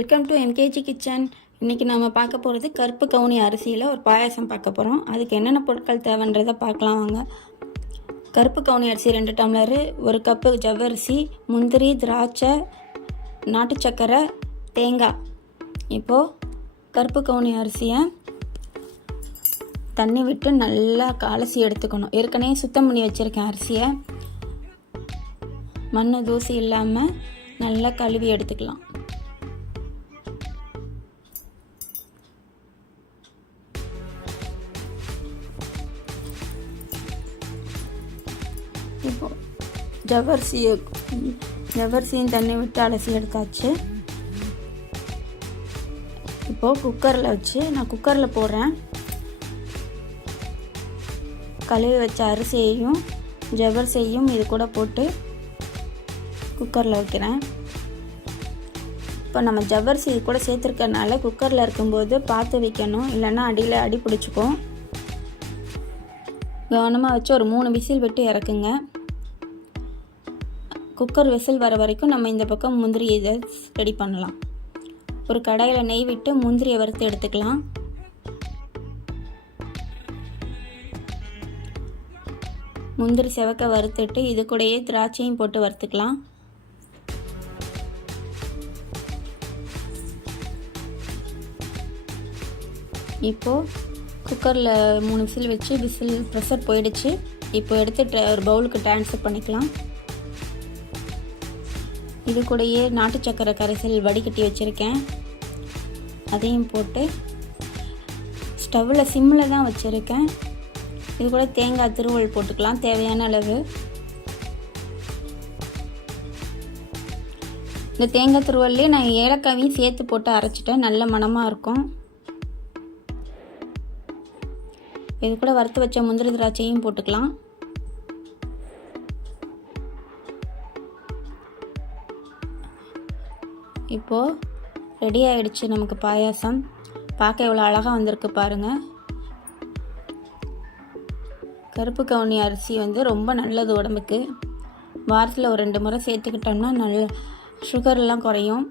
MKG kitchen இன்றைக்கி நம்ம பார்க்க போகிறது கருப்பு கவுனி அரிசியில் ஒரு பாயாசம் பார்க்க போகிறோம் அதுக்கு என்னென்ன பொருட்கள் தேவைன்றதை பார்க்கலாம் வாங்க. கருப்பு கவுனி அரிசி ரெண்டு டம்ளரு ஒரு கப்பு ஜவ்வரிசி முந்திரி திராட்சை நாட்டு சக்கரை தேங்காய். இப்போது கருப்பு கவுனி அரிசியை தண்ணி விட்டு நல்லா அலசி எடுத்துக்கணும். ஏற்கனவே சுத்தம் பண்ணி வச்சுருக்கேன் அரிசியை மண் தூசி இல்லாமல் நல்லா கழுவி எடுத்துக்கலாம். இப்போ ஜவ்வரிசியை ஜவர்சியும் தண்ணி விட்டு அலசி எடுத்தாச்சு. இப்போது குக்கரில் வச்சு நான் குக்கரில் போடுறேன். கழுவி வச்ச அரிசியையும் ஜவ்வரிசியையும் இது கூட போட்டு குக்கரில் வைக்கிறேன். இப்போ நம்ம ஜவ்வரிசி கூட சேர்த்துருக்கறனால குக்கரில் இருக்கும்போது பார்த்து வைக்கணும். இல்லைன்னா அடியில் அடி பிடிச்சிக்கும். கவனமாக வச்சு ஒரு மூணு விசில் விட்டு இறக்குங்க. குக்கர் விசில் வர வரைக்கும் நம்ம இந்த பக்கம் முந்திரி இதை ரெடி பண்ணலாம். ஒரு கடாயில் நெய் விட்டு முந்திரியை வறுத்து எடுத்துக்கலாம். முந்திரி செவக்க வறுத்துட்டு இது கூடயே திராட்சையும் போட்டு வறுத்துக்கலாம். இப்போது குக்கரில் மூணு விசில் வச்சு விசில் ப்ரெஷர் போயிடுச்சு. இப்போ எடுத்து ஒரு பவுலுக்கு ட்ரான்ஸ்ஃபர் பண்ணிக்கலாம். இது கூடயே நாட்டு சக்கரை கரைசல் வடிகட்டி வச்சுருக்கேன். அதையும் போட்டு ஸ்டவ்வில் சிம்மில் தான் வச்சுருக்கேன். இது கூட தேங்காய் திருவல் போட்டுக்கலாம் தேவையான அளவு. இந்த தேங்காய் துருவல்லே நான் ஏலக்காவையும் சேர்த்து போட்டு அரைச்சிட்டேன் நல்ல மணமாக இருக்கும். இது கூட வறுத்து வச்ச முந்திரி திராட்சையும் போட்டுக்கலாம். இப்போது ரெடி ஆகிடுச்சு நமக்கு பாயாசம். பார்க்க எவ்வளோ அழகாக வந்திருக்கு பாருங்கள் கருப்பு கவுனி அரிசி வந்து ரொம்ப நல்லது உடம்புக்கு. வாரத்தில் ஒரு ரெண்டு முறை சேர்த்துக்கிட்டோம்னா நல்ல சுகர்லாம் குறையும்.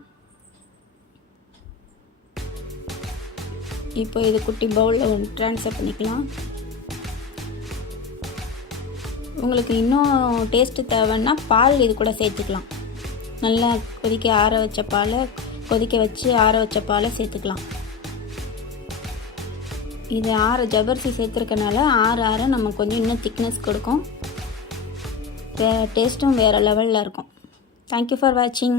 இப்போ இது குட்டி பவுலில் ஒன்று ட்ரான்ஸ்ஃபர் பண்ணிக்கலாம். உங்களுக்கு இன்னும் டேஸ்ட்டு தேவைன்னா பால் இது கூட சேர்த்துக்கலாம். நல்லா கொதிக்க ஆற வச்ச பாலை கொதிக்க வச்சு ஆற வச்ச பாலை சேர்த்துக்கலாம். இது ஆற ஜபர்சி சேர்த்துருக்கனால ஆறு ஆற நம்ம கொஞ்சம் இன்னும் திக்னஸ் கொடுக்கும். வேறு டேஸ்ட்டும் வேறு லெவலில் இருக்கும். தேங்க்யூ ஃபார் வாட்சிங்